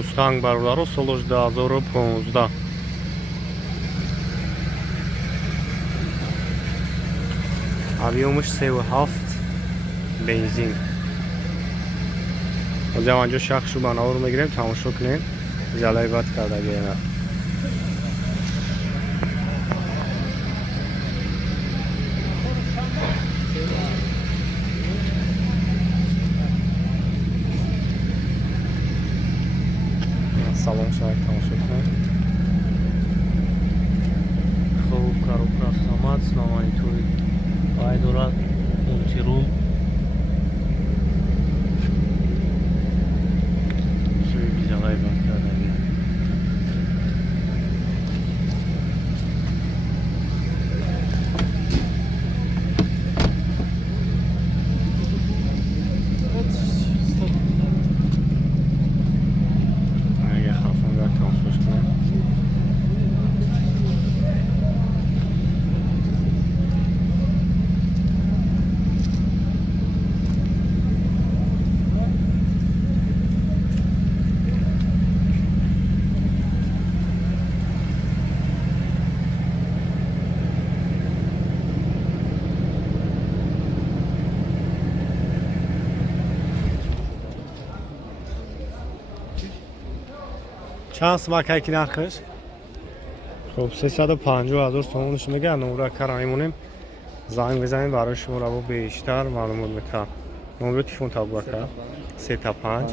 Mustang barularo solos 2015. Объемыш 37 бензин. از اینجا شخص رو بناور میگیریم تماشا کنیم جلوی بد کرده گیره سلام شاید تماشا کنیم خوب коробка автомат с монитори باید دارد مونتیرول جلوی بد کرده گیره چند سمک کی نرخش؟ خب 350,000 تومانش میگه نمره کرایمونیم زنگ بزنیم برای شما رو بیشتر معلومات میدم نمره تلفن تابو کرد 35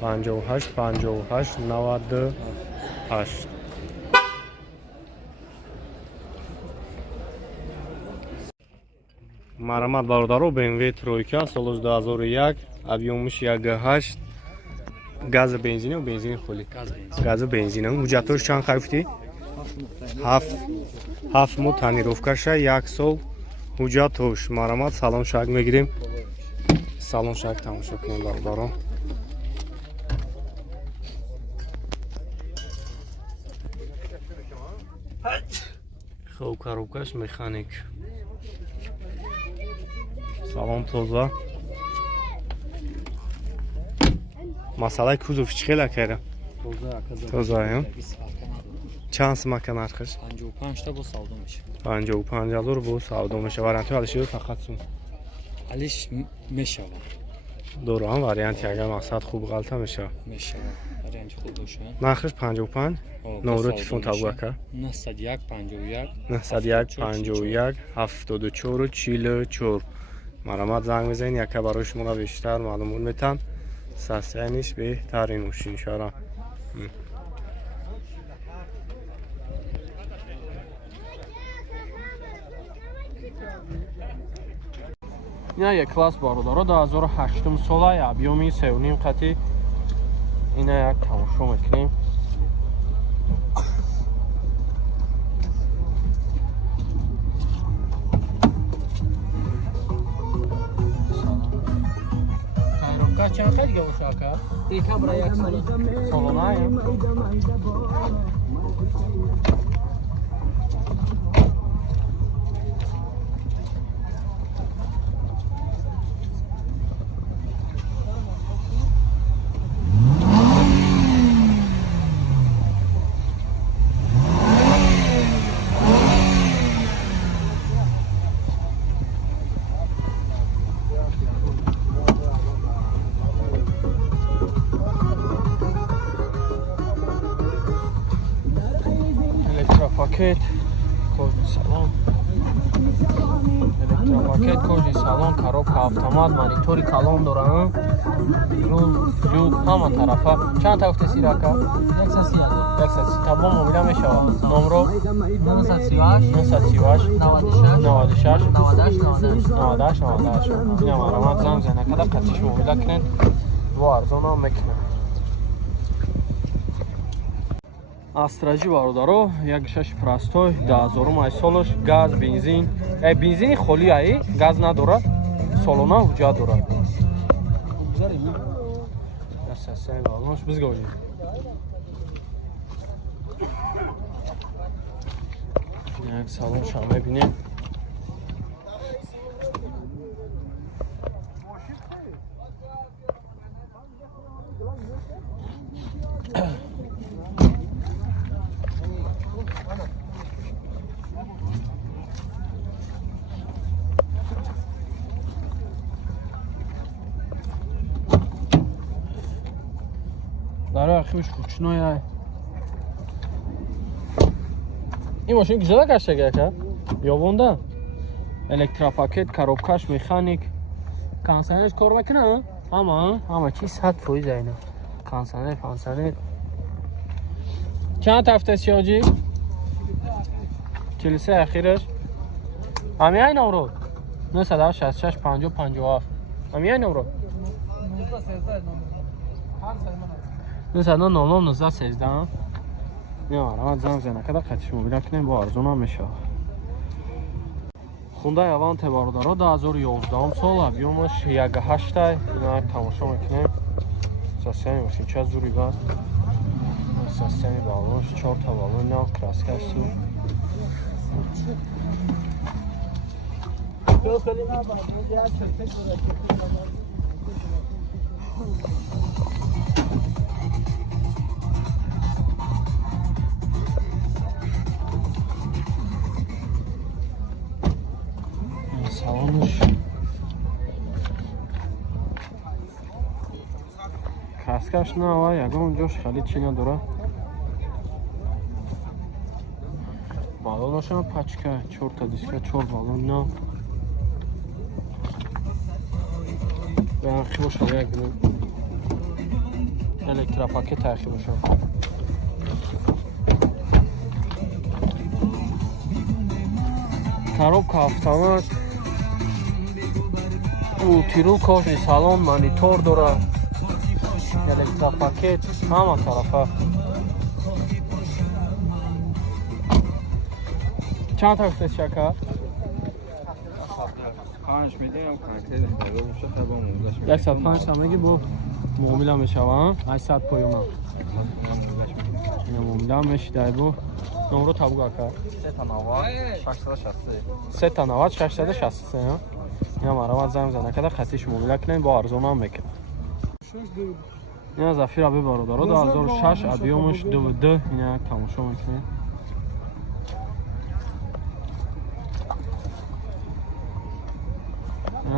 58 58 98 مرامت برادرو BMW ترویکا سال 2001 объемش 1.8 گاز بنزینی و بنزین خالی گاز بنزینی حجتش چند خریدی 7 ماه تانیروفکاش 1 سال حجتش مرامت سلام شاگ میگیریم سلام شاگ تماشا کنیم برادران خوب коробкаш механик салон тоза масъалаи кузов чӣ хела кара тоза чанд смака нархаш 55 та бо савдо меша 55,000 бо савдо меша варианти алиш фақат сум алиш мешава дорам варианти агар мақсад хуб ғалта меша мешава варианти хуб боша нархаш 55 номер телефон табуака 91 51 91 51 74 44 مرامت زنگ بزنید یکه برای شما را بیشتر معلومات میتم سستینش بهترین موشین شارا اینا یک کلاس بارودارو 2008 سالای объеми 3.5 قطعی اینا یک تماشا میکنیم چند خیلی گوش آکا؟ ایکا برای یک سالانه پاکت کد سالن الکتروپاکت کد سالن коробка автомат монитори калон дорам рул люк ҳама тарафа чанд та гуфте сирака 130 табло мобила мешавад номро 938 96 98 ина марамат зам зана када қатиш мобила кинен во арзона мекунад астражи бародаро 1.6 простой 2000 май солош газ бензин бензини холӣ ай газ надорад солона ҳуҷҷат дорад бизгои як салоншо мебинем Daro aximish ruchnoy. این ماشین گزاده قشنگه که یابونده الکتروپاکت коробкаш механик کنسانرش کار میکنه همه چیز 100% اینا کنسانر پانسانر چند هفته است شاجی 43 اخیرش همین این نمرو 966 50 57 همین این نمرو 913 نه آره زنگ زنه کدا قطعش موبیل کنیم با ارزون میشه خونده اوانت باردارا 2011 سال ابیومش 1.8 اینا تماشا میکنیم سیستمی ماشین چه زوری بعد سیستمی بالونش 4 تا بالون نه کراسکش تو салонуш краскаш нава ягон ҷош халид чи надора балонашам пачка 4 та диска 4 балон на яхи боша як электропакет тахи боша коробка автомат мультирул кожи салон монитор дора электропакет ҳама тарафа чанд тараф шака 5 میدیم کانکریت خراب میشه تا با موزش 105 самаги бо муомила мешаванд 800 поёна ина муомила мешидай бо номро табук ака 3 та 90 663 ина марават занг зана када хатиш муомила кунем бо арзонам мекунем ина зафир аби бародаро 2006 объёмаш dvd ина тамошо мекунем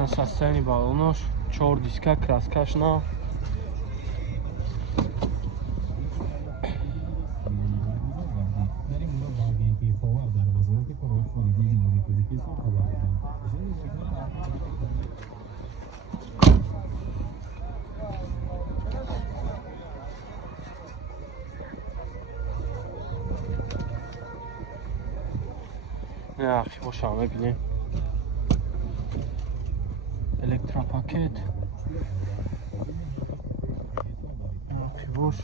состояние баллонаш 4 диска краскаш на яхи боша мебинем электропакет яхи бош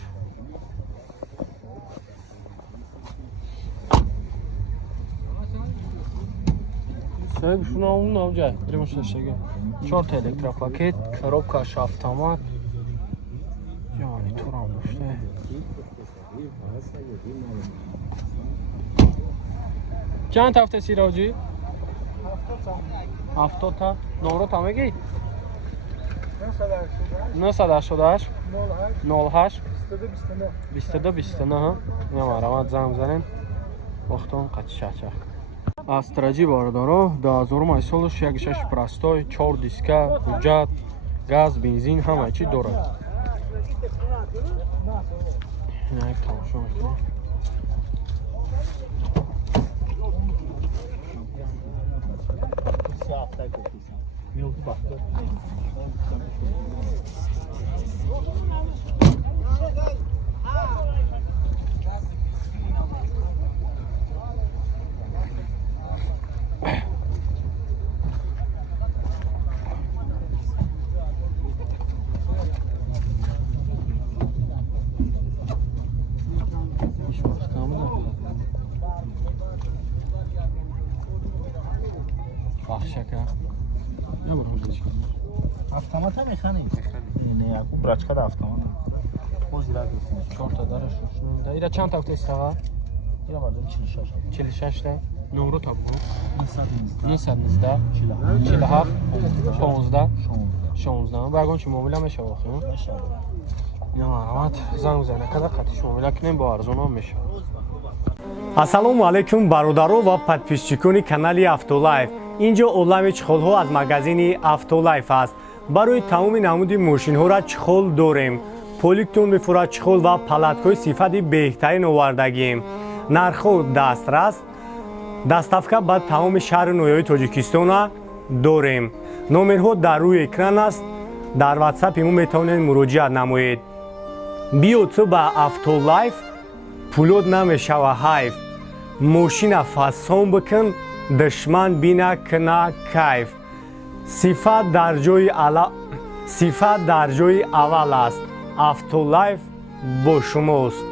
саб шуна ун навҷа римошашага 4 та электропакет коробкаш автомат ёни турам дошта чанд ҳафта сироҷи 70 та номро тамаги 988 08 22 29 ямарамат занг занем вақтон қатишача астраҷи бародаро 2000 солаш 1.6 простой 4 диска ҳуҷҷат газ бензин ҳама чӣ дорад ина як тамошо мекунем бахшака автомат ҳам механик якум брачкада автомат чорта дараш ира чанд тафта истага ира бардем 46 та номро табу 919 47 15 16 багон чи муомила мешава اینا مرحمت زنگ بزنه که دقتی شما بلکنیم با ارزون هم میشه. ассалому алайкум бародаро ва подписчикони канали Автолайф. инҷо олами чихолҳо аз магазини Автолайф аст. барои тамоми намуди мошинҳоро чихол дорем. поликтон мефурад чихол ва палаткҳои сифати беҳтарин овардагием. нархҳо дастрас. доставка ба тамоми шаҳри ноҳияи тоҷикистона дорем. номерҳо дар рӯи экран аст. дар WhatsApp имо метавонед муроҷиат намоед. биё ту ба Автолайф, пулот намешава ҳайф. мошина фасон бикун, душман бина кина кайф. сифат дар ҷои аввал аст. Автолайф бо шумост.